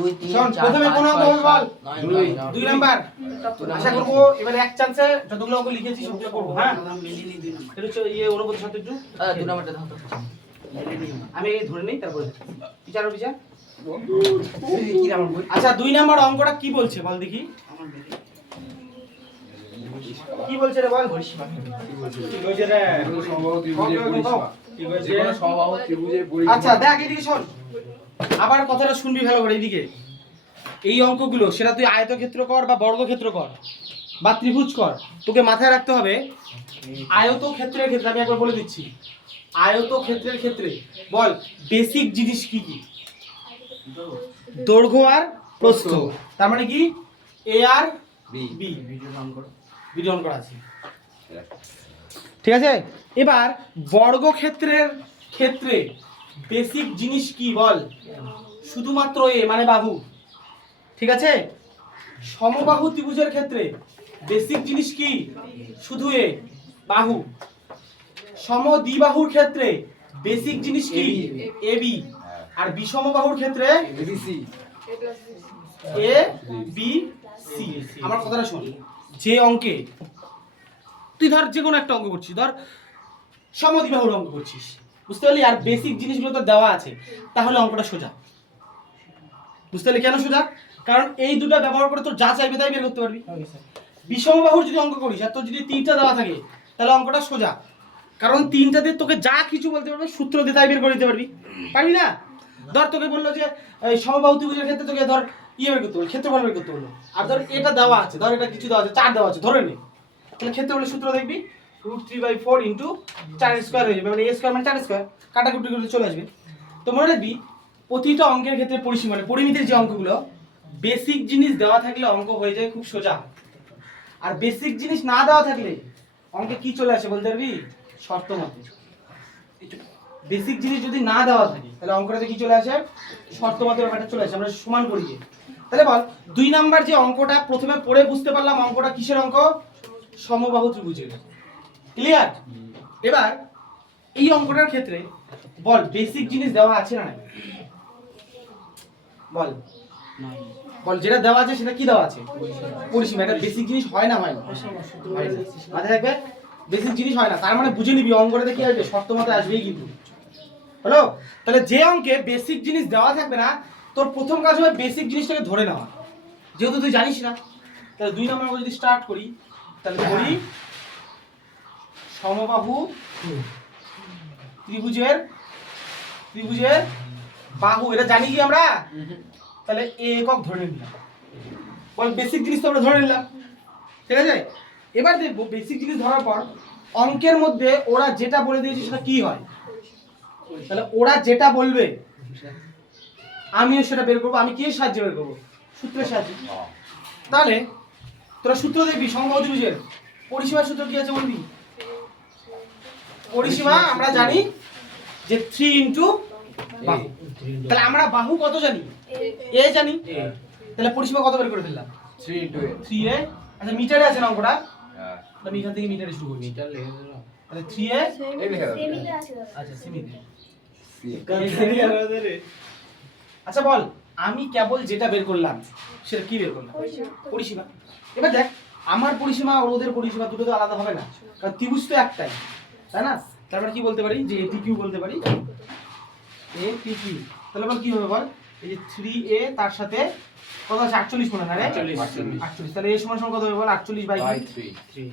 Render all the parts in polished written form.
2 3 শোন 4 প্রথমে কোন অঙ্ক হবে বল 2 নাম্বার দুই আশা করব এবারে এক চান্সে যতগুলো অঙ্ক লিখেছি সবগুলো করব হ্যাঁ এটা হচ্ছে অনুপাত সাথে একটু 2 নাম্বারটা দাও তো আমি এই ধরে নেই তারপরে বিচার বিচার কি নাম্বার বল আচ্ছা 2 নাম্বার অঙ্কটা কি বলছে বল দেখি কি বলছে রে বল কি বলছে রে আচ্ছা দেখ এদিকে শোন আবার কথাটা শুনবি ভালো করে এইদিকে এই অঙ্কগুলো সেটা তুই আয়তক্ষেত্র কর বা বর্গক্ষেত্র কর বা ত্রিভুজ কর তোকে মাথায় রাখতে হবে আয়তক্ষেত্রের ক্ষেত্রে আমি একবার বলে দিচ্ছি আয়তক্ষেত্রের ক্ষেত্রে বল বেসিক জিনিস কি কি দৈর্ঘ্য আর প্রস্থ তার মানে কি এ আর বি ভিডিও অন করা আছে ঠিক আছে এবার বর্গক্ষেত্রের ক্ষেত্রে বেসিক জিনিস কি বল শুধুমাত্র এ মানে বাহু ঠিক আছে সমবাহু ত্রিভুজের ক্ষেত্রে বেসিক জিনিস কি শুধু এ বাহু সমদ্বিবাহুর ক্ষেত্রে বেসিক জিনিস কি এ বি আর বিষমবাহুর ক্ষেত্রে এবিসি এ বি সি আমার কথাটা শোন যে অঙ্কে তুই ধর যে কোনো একটা অঙ্ক করছিস ধর সমদ্বিবাহুর অঙ্ক করছিস বুঝতে পারলি আর বেসিক জিনিসগুলো তো দেওয়া আছে তাহলে অঙ্কটা সোজা বুঝতে পারলি কেন সোজা কারণ এই দুটো ব্যবহার করে তোর যা চাইবে তাই বের করতে পারবি বিষমবাহুর যদি অঙ্ক করিস আর তোর যদি তিনটা দেওয়া থাকে তাহলে অঙ্কটা সোজা কারণ তিনটা দিয়ে তোকে যা কিছু বলতে পারবে সূত্র দিয়ে তাই বের করে দিতে পারবি পারবি না ধর তোকে বললো যে এই সমবাহু ত্রিভুজের ক্ষেত্রে তোকে ধর ইয়ে বের করতে বললো ক্ষেত্রফল বের করতে বললো আর ধর এটা দেওয়া আছে ধর এটা কিছু দেওয়া আছে 4 দেওয়া আছে ধরে নে তাহলে ক্ষেত্রফলের সূত্র দেখবি √3/4 ইনটু 4 স্কয়ার হয়ে যাবে মানে a স্কয়ার মানে 4 স্কয়ার কাটাকুটি করে চলে আসবে তো মনে রাখবি প্রতিটা অঙ্কের ক্ষেত্রে পরিসীমা মানে পরিমিতির যে অঙ্কগুলো বেসিক জিনিস দেওয়া থাকলে অঙ্ক হয়ে যায় খুব সোজা আর বেসিক জিনিস না দেওয়া থাকলে অঙ্কে কি চলে আসে বলতে পারবি শর্ত মতে বেসিক জিনিস যদি না দেওয়া থাকে তাহলে অঙ্কটাতে কি চলে আসে শর্ত মতে ব্যাপারটা চলে আসে আমরা সমান করি যে তাহলে বল 2 নাম্বার যে অঙ্কটা প্রথমে পড়ে বুঝতে পারলাম অঙ্কটা কিসের অঙ্ক সমবাহু ত্রিভুজের ক্লিয়ার এবার এই অঙ্কটার ক্ষেত্রে বল বেসিক জিনিস দেওয়া আছে না নাই বল বল যেটা দেওয়া আছে সেটা কি দেওয়া আছে পরিসীমা এটা বেসিক জিনিস হয় না হয় না মাথায় রাখবে বেসিক জিনিস হয় না তার মানে বুঝে নিবি অঙ্কটাতে কি আসবে শর্ত মতে আসবেই কিন্তু হলো তাহলে যে অঙ্কে বেসিক জিনিস দেওয়া থাকবে না তোর প্রথম কাজ হবে বেসিক জিনিসটাকে ধরে নেওয়া যেহেতু তুই জানিস না তাহলে 2 নম্বর যদি স্টার্ট করি তাহলে করি সমবাহু ত্রিভুজের বাহু এটা জানি কি আমরা তাহলে এ একক ধরে নিলাম বল বেসিক জিনিস তো আমরা ধরে নিলাম ঠিক আছে এবার দেখবো বেসিক জিনিস ধরার পর অঙ্কের মধ্যে ওরা যেটা বলে দিয়েছে সেটা কি হয় তাহলে ওরা যেটা বলবে আমিও সেটা বের করবো আমি কি সাহায্যে বের করবো সূত্রের সাহায্যে তাহলে তোরা সূত্র দেখবি সমবাহু ত্রিভুজের পরিসীমার সূত্র কি আছে বলবি পরিসীমা আমরা জানি যে 3 ইনটু বাহু তাহলে আমরা বাহু কত জানি এ জানি তাহলে পরিসীমা কত বের করে ফেললাম 3 ইনটু 3a আচ্ছা মিটারে আছে না অঙ্কটা হ্যাঁ তাহলে মিটার থেকে মিটারে শুরু করি মিটার লিখে দিলাম তাহলে 3a এই লেখা দাও সেমিতে আছে আচ্ছা সেমিতে সি আচ্ছা বল আমি কেবল যেটা বের করলাম সেটা কি বের করলাম পরিসীমা এবার দেখ আমার পরিসীমা আর ওদের পরিসীমা দুটো তো আলাদা হবে না কারণ ত্রিভুজ তো একটাই তাই না তারপরে কি বলতে পারি যে এপিকিউ বলতে পারি এপিকিউ তাহলে বল কি হবে বল এই যে 3a তার সাথে কত আছে 48 মনে না রে 48 তাহলে a সমান সমান কত হবে বল 48/3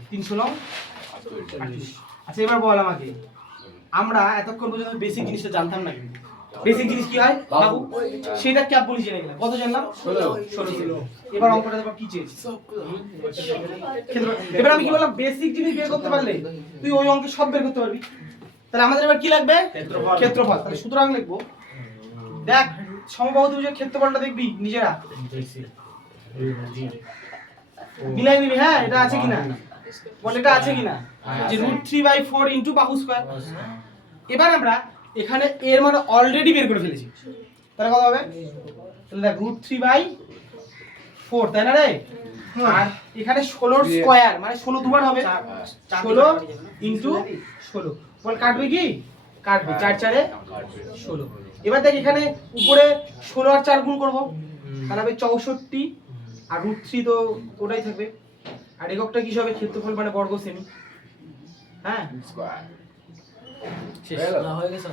316 আচ্ছা এবার বল আমাকে আমরা এতক্ষণ পর্যন্ত বেসিক জিনিসটা জানতাম না কিন্তু বেসিক জিনিস কি হয় বাবু সেটা ক্যাপ বলি জেনে গেলাম কত জানলাম 16 এবার অঙ্কটা দেখো কি চেয়েছি এবার আমি কি বললাম বেসিক জিনিস বের করতে পারলে তুই ওই অঙ্কে সব বের করতে পারবি তাহলে আমাদের এবার কি লাগবে ক্ষেত্রফল তাহলে সুতরাং লিখবো দেখ সমবাহু ত্রিভুজের ক্ষেত্রফলটা দেখবি নিজেরা মিলাই নিবি হ্যাঁ এটা আছে কিনা বল এটা আছে কিনা যে √3/4 ইনটু বাহু স্কয়ার এবার আমরা এখানে এর মানে অলরেডি বের করে ফেলেছি তাহলে কত হবে তাহলে দেখ √3/4 তাই না রে আর এখানে 16 এর স্কয়ার মানে 16 দুবার হবে 16 ইনটু 16 বল কাটবে কি কাটবে 4 4 এ 16 এবার দেখ এখানে উপরে 16 আর 4 গুণ করব তাহলে হবে 64 আর √3 তো ওটাই থাকবে। আর এককটা কি হবে? ক্ষেত্রফল মানে বর্গ সেমি। হ্যাঁ স্কয়ার শেষ। না হয়ে গেছে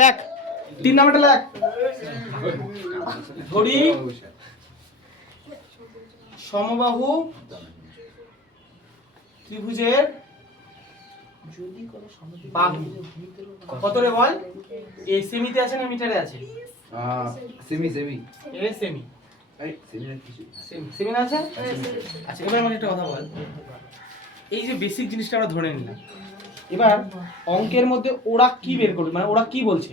লেখ 3 নাম্বারটা লেখ। ধরি সমবাহু ত্রিভুজের বাহু কত রে বল? এ সেমিতে আছে না মিটারে আছে? সেমি এ সেমি এই সেমি না কিছু সেমি না আছে? আচ্ছা এবার আমাকে একটা কথা বল, এই যে বেসিক জিনিসটা আমরা ধরে নিলাম, এবার অঙ্কের মধ্যে ওরা কি বের করবে, মানে ওরা কি বলছে?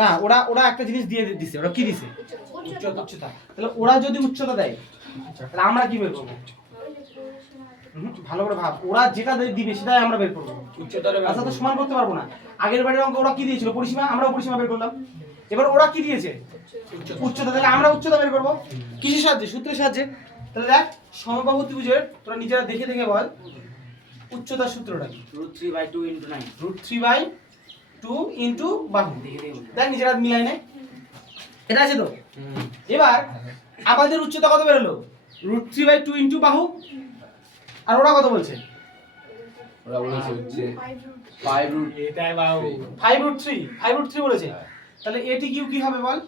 না ওরা ওরা একটা জিনিস দিয়ে দিছে। ওরা কি দিছে? উচ্চতা। তাহলে ওরা যদি উচ্চতা দেয় তাহলে আমরা কি বের করবো? ভালো করে ভাব, ওরা যেটা দিবে সেটাই আমরা বের করবো। আচ্ছা তো সমান করতে পারবো না। আগের বারের অঙ্ক ওরা কি দিয়েছিল? পরিসীমা। আমরা পরিসীমা বের করলাম। এবার ওরা কি দিয়েছে? উচ্চতা। তাহলে আমরা উচ্চতা বের করবো কিসের সাহায্যে? সূত্রের সাহায্যে। তাহলে দেখ সমবাহু ত্রিভুজের তোরা নিজেরা দেখে দেখে বল উচ্চতার সূত্রটা কি? √3/2 × 9 √3/2 ইনটু বাহু। দেখ নিজেরা মিলাই নে, এটা আছে তো। এবার আমাদের উচ্চতা কত বেরোলো? √3/2 ইনটু বাহু। আর ওরা কত বলছে? ওরা বলেছে হচ্ছে 5 এটাই বাহু 5√3 বলেছে। তাহলে এটি কি হবে বল?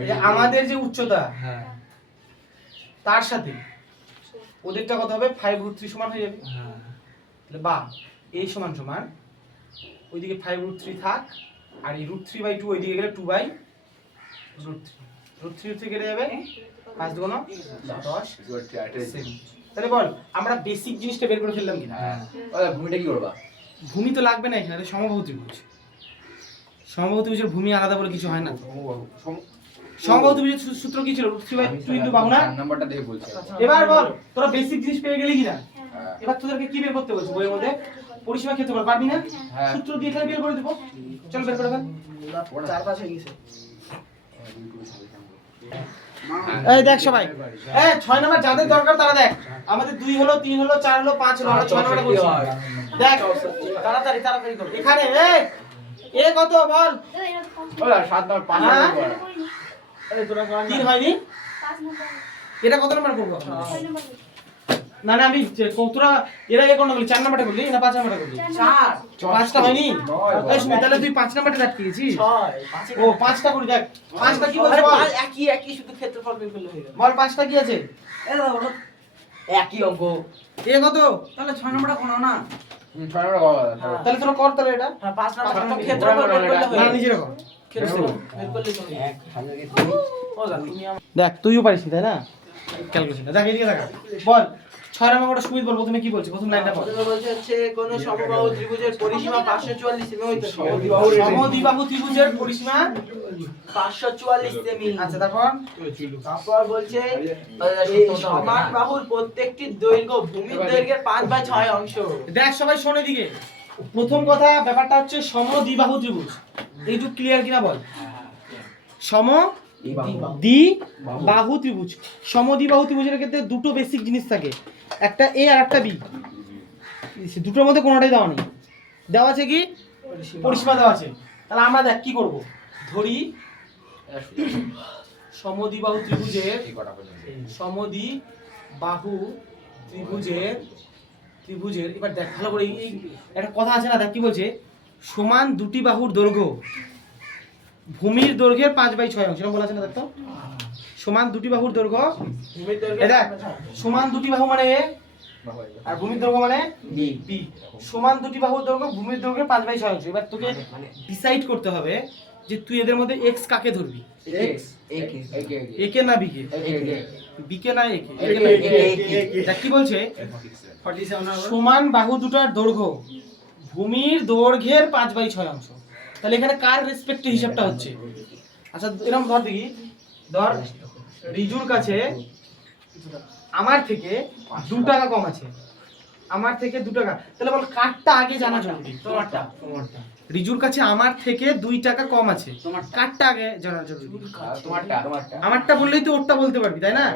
এই যে আমাদের যে উচ্চতা হ্যাঁ তার সাথে ওদেরটা কত হবে? 5√3 সমান হয়ে যাবে। হ্যাঁ তাহলে বা এই সমান সমান ওইদিকে 5√3 থাক, আর এই √3/2 ওইদিকে গেলে 2/√3 কেটে যাবে। 5 2 9 10 সেমি। তাহলে বল আমরা বেসিক জিনিসটা বের করে ফেললাম কিনা? হ্যাঁ ওই ভূমিটা কি করবা? ভূমি তো লাগবে না এখানে, সমবাহু ত্রিভুজ। সমবাহু ত্রিভুজের ভূমি আলাদা বলে কিছু হয় না। সমবাহু ত্রিভুজের সূত্র কি ছিল? √3/2 ইনটু বাহু না? 4 নাম্বারটা দেখে বলছি। এবার বল তোরা বেসিক জিনিস পেয়ে গেলি কিনা? হ্যাঁ। এবার তোদেরকে কি বের করতে বলছে বইয়ের মধ্যে? পরিসীমা ক্ষেত্রফল পারবি না? হ্যাঁ। সূত্র দিয়ে এখানে বের করে দেব। চল বের করে ফেল। 4-5 হয়ে গেছে। এই দেখ সবাই, এই 6 নাম্বার যাদের দরকার তারা দেখ। আমাদের 2 হলো, 3 হলো, 4 হলো, 5 হলো, আমরা 6 নাম্বারটা বলছি। দেখ তাড়াতাড়ি কর। এখানে এ কত বল? ওরা 7 নাম্বার 5 হ্যাঁ? নাম্বার আরে তোরা 3 হয়নি? এটা কত নাম্বার করব? না না আমি তোরা এরা এ কোনটা বলি? 4 নাম্বারটা করলি না 5 নাম্বারটা করলি? 4 5টা হয়নি? নয়, এই শুনি তাহলে তুই 5 নাম্বারটা আটকে গেছিস। 6 ও 5টা করি দেখ। 5টা কি বলছে বল? একই শুধু ক্ষেত্রফল বের করলে হয়ে গেল। বল 5টা কি আছে? একই অঙ্ক। এ কত? তাহলে 6 নম্বরটা কোন না? 6 নাম্বার বাবা হ্যাঁ। তাহলে তোরা কর তাহলে এটা। হ্যাঁ 5 নম্বরটা পাঁচ ক্ষেত্রফল বের করলে না হয়ে গেল। নিজের কর। ক্ষেত্রফল বের করলে তো হয়ে গেল। ও দা তুমি আমার দেখ তুইও পারিস তাই না? ক্যালকুলেশন দেখ এদিকে দেখা। বল 6 নাম্বারটা সুমিত বল প্রথমে কি বলছে? প্রথম লাইনটা বল। প্রথমে বলছে হচ্ছে কোন সমবাহু ত্রিভুজের পরিসীমা 544 সেমি হইতে সমদ্বিবাহু ত্রিভুজের পরিসীমা 544 সেমি। আচ্ছা তারপর তারপর বলছে এই সমান বাহুর প্রত্যেকটি দৈর্ঘ্য ভূমির দৈর্ঘ্যের 5/6 অংশ। দেখ সবাই শোন এদিকে। প্রথম কথা ব্যাপারটা হচ্ছে সমদ্বিবাহু ত্রিভুজ। এইটুকু ক্লিয়ার কিনা বল? সমদ্বিবাহু ত্রিভুজ। সমদ্বিবাহু ত্রিভুজের ক্ষেত্রে দুটো বেসিক জিনিস থাকে, একটা এ আর একটা বি। দুটোর মধ্যে কোনোটাই দেওয়া নেই। দেওয়া আছে কি? পরিসীমা দেওয়া আছে। তাহলে আমরা দেখ কি করব? ধরি সমদ্বিবাহু ত্রিভুজের সমদ্বিবাহু ত্রিভুজের এবার দেখ ভালো করে, এই একটা কথা আছে না, দেখ কি বলছে? সমান দুটি বাহুর দৈর্ঘ্য ভূমির দৈর্ঘ্যের 5/6 অংশ। এরকম বলা আছে না? দেখ তো, সমান দুটি বাহুর দৈর্ঘ্য ভূমির এ দৈর্ঘ্য দেখ সমান দুটি বাহু মানে এ আর ভূমির দৈর্ঘ্য মানে বি। সমান দুটি বাহুর দৈর্ঘ্য ভূমির দৈর্ঘ্যের 5/6 অংশ। এবার তোকে ডিসাইড করতে হবে যে তুই এদের মধ্যে এক্স কাকে ধরবি? একে না বিকে? বিকে না একে? দেখ কি বলছে? সমান বাহু দুটার দৈর্ঘ্য ভূমির দৈর্ঘ্যের 5/6 অংশ। তাহলে এখানে কার রেসপেক্টে হিসাবটা হচ্ছে? আচ্ছা এরকম ধর দেখি, ধর রিজুর কাছে আমার থেকে 2 টাকা কম আছে, আমার থেকে 2 টাকা। তাহলে বল কারটা আগে জানা জরুরি? তোমারটা। রিজুর কাছে আমার থেকে 2 টাকা কম আছে, কারটা আগে জানা জরুরি? আমারটা বললেই তো ওরটা বলতে পারবি তাই না?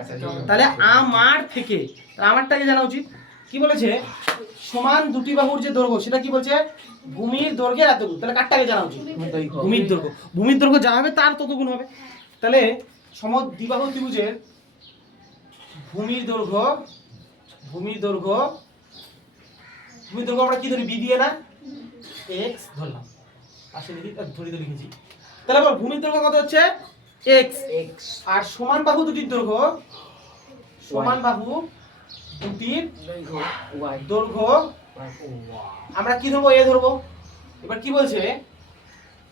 তাহলে আমার থেকে আমারটা আগে জানা উচিত। কি বলেছে? সমান দুটি বাহুর যে দৈর্ঘ্য সেটা কি বলছে ভূমির দৈর্ঘ্যের এতগুণ। তাহলে কারটাকে জানা উচিত ভূমির দৈর্ঘ্য। ভূমির দৈর্ঘ্য যা হবে তার তত গুণ হবে। তাহলে সমদ্বিবাহু ত্রিভুজের ভূমির দৈর্ঘ্য আমরা কি ধরি বি দিয়ে না x ধরলাম আসলে দেখি ধরি লিখেছি। তাহলে বল ভূমির দৈর্ঘ্য কত হচ্ছে x আর সমান বাহু দুটির দৈর্ঘ্য দৈর্ঘ্য আমরা কি ধরবো এ ধরবো। এবার কি বলছে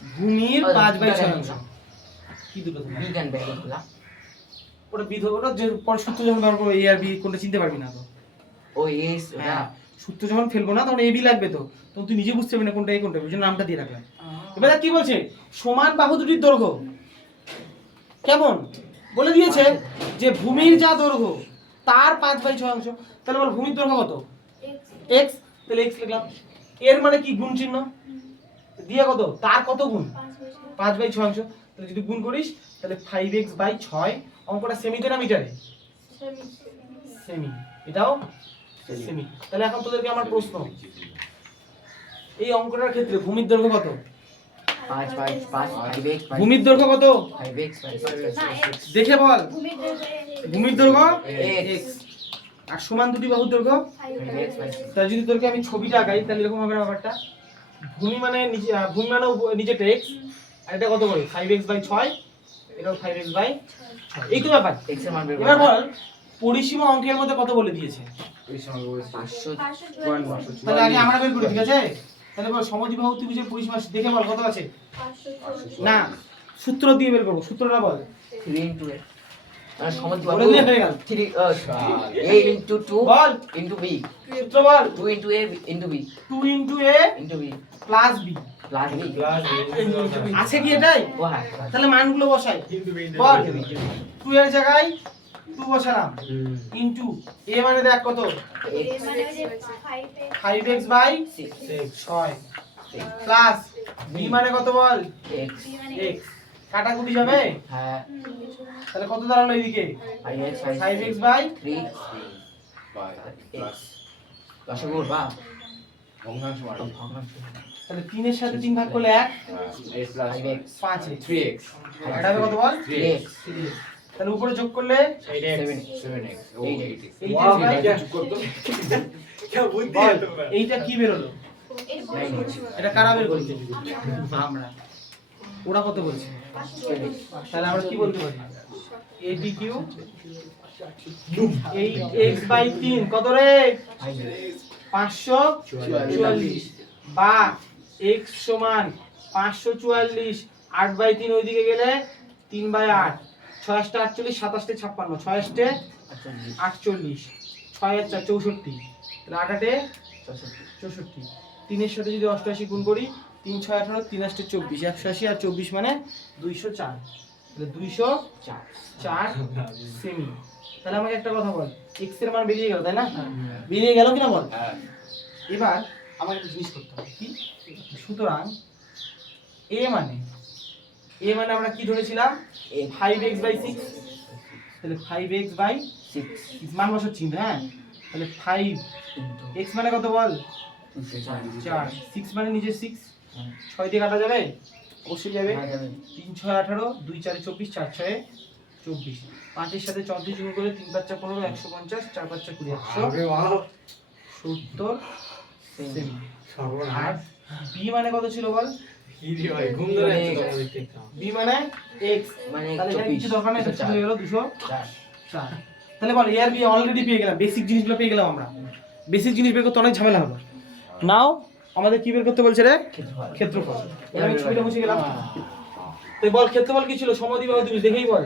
ভূমির 5/6 কি দুটো ধরবো ওটা বি ধরবো না যে পরে সূত্র যখন ব্যবহার করবো এ আর বি কোনটা চিনতে পারবি না তো ও এস হ্যাঁ সূত্র যখন ফেলবো না তখন এ বি লাগবে তো তখন তুই নিজে বুঝতে পারবি না কোনটা এ কোনটা ওই জন্য নামটা দিয়ে রাখলাম। এবার কি বলছে সমান বাহু দুটির দৈর্ঘ্য কেমন বলে দিয়েছে যে ভূমির যা দৈর্ঘ্য তার 5/6। তাহলে বল ভূমির দৈর্ঘ্য কত x, তাহলে x লিখলাম। এর মানে কি গুণ চিহ্ন দিয়ে কত তার কত গুণ 5/6। তাহলে যদি গুণ করিস তাহলে 5x/6 অঙ্কটা সেমিতে না মিটারে সেমি এটাও সেমি। তাহলে এখন তোদেরকে আমার প্রশ্ন এই অঙ্কটার ক্ষেত্রে ভূমির দৈর্ঘ্য কত 5/5 ভূমির দৈর্ঘ্য কত 5x দেখে বল ভূমির দৈর্ঘ্য x আর সমান দুটি বাহুর দৈর্ঘ্য 5x তাহলে যদি তোরকে আমি ছবিটা আঁকাই তাহলে এরকম হবে ব্যাপারটা ভূমি মানে নিচেটা x আর এটা কত করে 5x/6 এটাও 5x/6 এই তো ব্যাপার। x এর মান বের এবার বল পরিসীমা অঙ্কের মধ্যে কত বলে দিয়েছে 544 তাহলে আগে আমরা বের করি ঠিক আছে। তাহলে বল সমদ্বিবাহু ত্রিভুজের পরিসীমা দেখে বল কত আছে না সূত্র দিয়ে বের করব সূত্রটা বল 3 into a মানে সমদ্বিবাহু বলে দিলে হয়ে গেল 3 a into 2 ball into b সূত্র বল 2 into a into b 2 into a into b plus b plus b আছে কি এটাই ও হ্যাঁ তাহলে মানগুলো বসাই বল 2 এর জায়গায় 2 বসালাম ইনটু a মানে দেখ কত x 5x/6 প্লাস b মানে কত বল x x কাটাকুটি যাবে হ্যাঁ তাহলে কত দাঁড়ালো এইদিকে 5x/3 x দশগুণ বা ভগ্নাংশ মানে তাহলে 3 এর সাথে 3 ভাগ করলে 1 5x 5 3x এটা হবে কত বল 3x তাহলে উপরে যোগ করলে 7x ও 8x 8 এইটা কি বের হলো এটা কারা বের করছে আমরা ওরা কত বলছে তাহলে আমরা কি বলতে পারি ADQ 8x/3 কত রে 544 বা x সমান 544 8/3 ওইদিকে গেলে 3/8 6 * 8 = 48 27 56 6 * 8 48 6 × 4 64 তাহলে 8 * 8 64 3 এর সাথে যদি 88 গুণ করি 3 6 18 3 8 24 180 আর 24 মানে 204 তাহলে 204 সেমি। তাহলে আমাকে একটা কথা বল x এর মান বেরিয়ে গেল তাই না বেরিয়ে গেল কিনা বল হ্যাঁ এবার আমাকে একটা জিনিস করতে হবে কি সুতরাং a মানে আমরা কি ধরেছিলাম 5x/6 তাহলে 5x/6 মান বসাচ্ছি হ্যাঁ তাহলে 5 x মানে কত বল 4 6 মানে নিচে 6 6 দিয়ে কাটা যাবে অবশ্যই যাবে 3 6 18 2 4 24 4 6 24 5 এর সাথে 34 গুণ করলে 3 5 15 150 4 5 20 170 সেমি। আর b মানে কত ছিল বল b মানে x মানে তাহলে এখানে 24 কিছু দরকার নেই এটা হয়ে গেল 204 তাহলে বল a আর b অলরেডি পেয়ে গেলাম বেসিক জিনিসগুলো পেয়ে গেলাম আমরা বেসিক জিনিস বের করতে অনেক ঝামেলা হলো নাও আমাদের কি বের করতে বলছে রে ক্ষেত্রফল এবার আমি ছবিটা মুছে গেলাম তো বল ক্ষেত্রফল কি ছিল সমদ্বিবাহু ত্রিভুজ দেখেই বল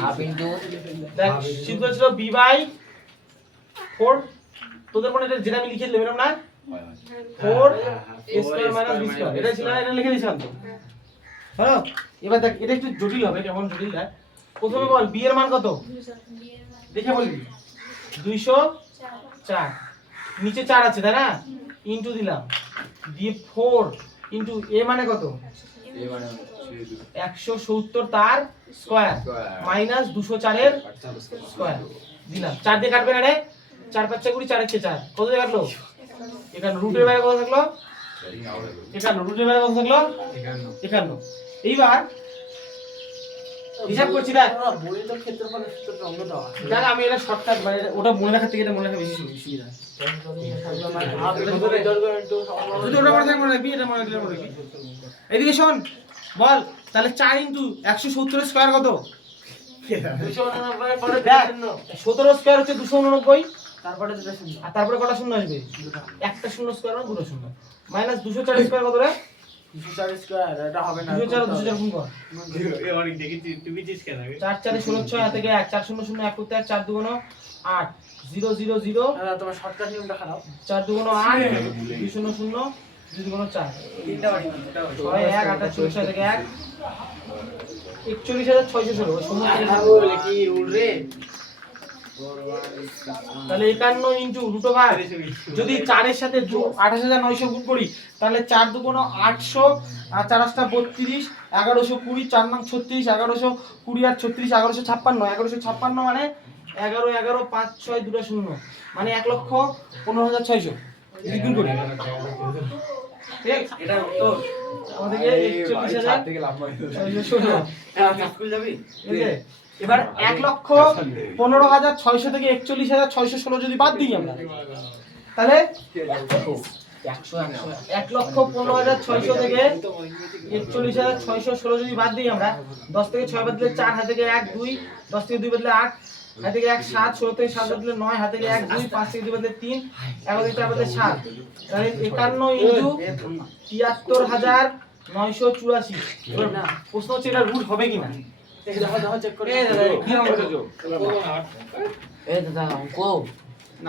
half into দেখ সূত্র ছিল b/4 তোদের মনে এটা যেটা আমি লিখে দিলাম এরকম না 4 a² - b² এটা ছিল এটা লিখে দিয়েছিলাম তো হ্যাঁ এবার দেখ এটা একটু জটিল হবে কেমন জটিল দেখ প্রথমে বল b এর মান কত দেখে বলবি 204 নিচে 4 আছে তাই না ইনটু দিলাম দিয়ে 4 ইনটু a মানে কত এই মানে 170 তার স্কয়ার মাইনাস 204 এর স্কয়ার দিলাম 4 দিয়ে কাটবে না রে 4 5 20 4 1 4 কত দিয়ে কাটলো 51 রুটের বাইরে কত থাকলো 51 রুটের বাইরে কত থাকলো 51 এইবার হিসাব করছি দেখ বইয়ের তো ক্ষেত্রফলের সূত্রটা অন্য দেওয়া আছে। দেখ আমি এটা শর্টকাট মানে ওটা মনে রাখার থেকে এটা মনে রাখা বেশি সুবিধা যদি ওটা মনে থাকে মনে রাখবি এটা মনে রাখলে মনে রাখবি এদিকে শোন বল তাহলে 4 ইনটু 170 স্কয়ার কত 299 পরে দেখ শূন্য। 17 স্কয়ার হচ্ছে 289 তারপরে দুটো শূন্য। আর তারপরে কটা শূন্য আসবে একটা শূন্য স্কয়ার আর দুটো শূন্য মাইনাস 204 স্কয়ার কত রে 204 স্কয়ার এটা হবে না। 204 204 গুণ কর এ অনেক দেখেছি তুমি চিজ কেন আগে 4 4 16 6 হাতে গিয়ে 1 4 0 0 1 করতে 4 2 8 0 0 0 তোমার শর্টকাট নিয়মটা খারাপ। 4 2 8 2 0 0 2 2 4 তিনটা বাড়ি তিনটা বাড়ি। 6 1 8 6 থেকে 1 41616 ওই সময় বলে কি রুল রে? তাহলে 51 ইনটু রুট ওভার যদি 4 এর সাথে 28900 গুণ করি তাহলে 4 2 800 আর 4 8 32 1120 4 9 36 1120 আর 36 1156 1156 মানে 11 11 5 6 2 0 মানে 1,15,600 যদি গুণ করি ঠিক আছে এটা উত্তর। আমাদেরকে 41000 থেকে লাভ হয় 616 স্কুল যাবি? ঠিক আছে এবার 1,15,600 থেকে 41,616 যদি বাদ দিই আমরা তাহলে 1,15,600 থেকে 41,616 যদি বাদ দিই আমরা 10 থেকে 6 বাদ দিলে 4 হাতে থেকে 1 2 10 থেকে 2 বাদলে 8 হাতে থেকে 1 7 16 থেকে 7 বাদলে 9 হাতে থেকে 1 2 5 থেকে 2 বাদলে 3 11 থেকে 4 বাদলে 7 তাহলে 51 ইনটু 73,984 এবার না প্রশ্ন হচ্ছে এটা রুট হবে কিনা দেখো দেখো চেক করে। এ দাদা কি অঙ্ক ও 8 এই দাদা অঙ্ক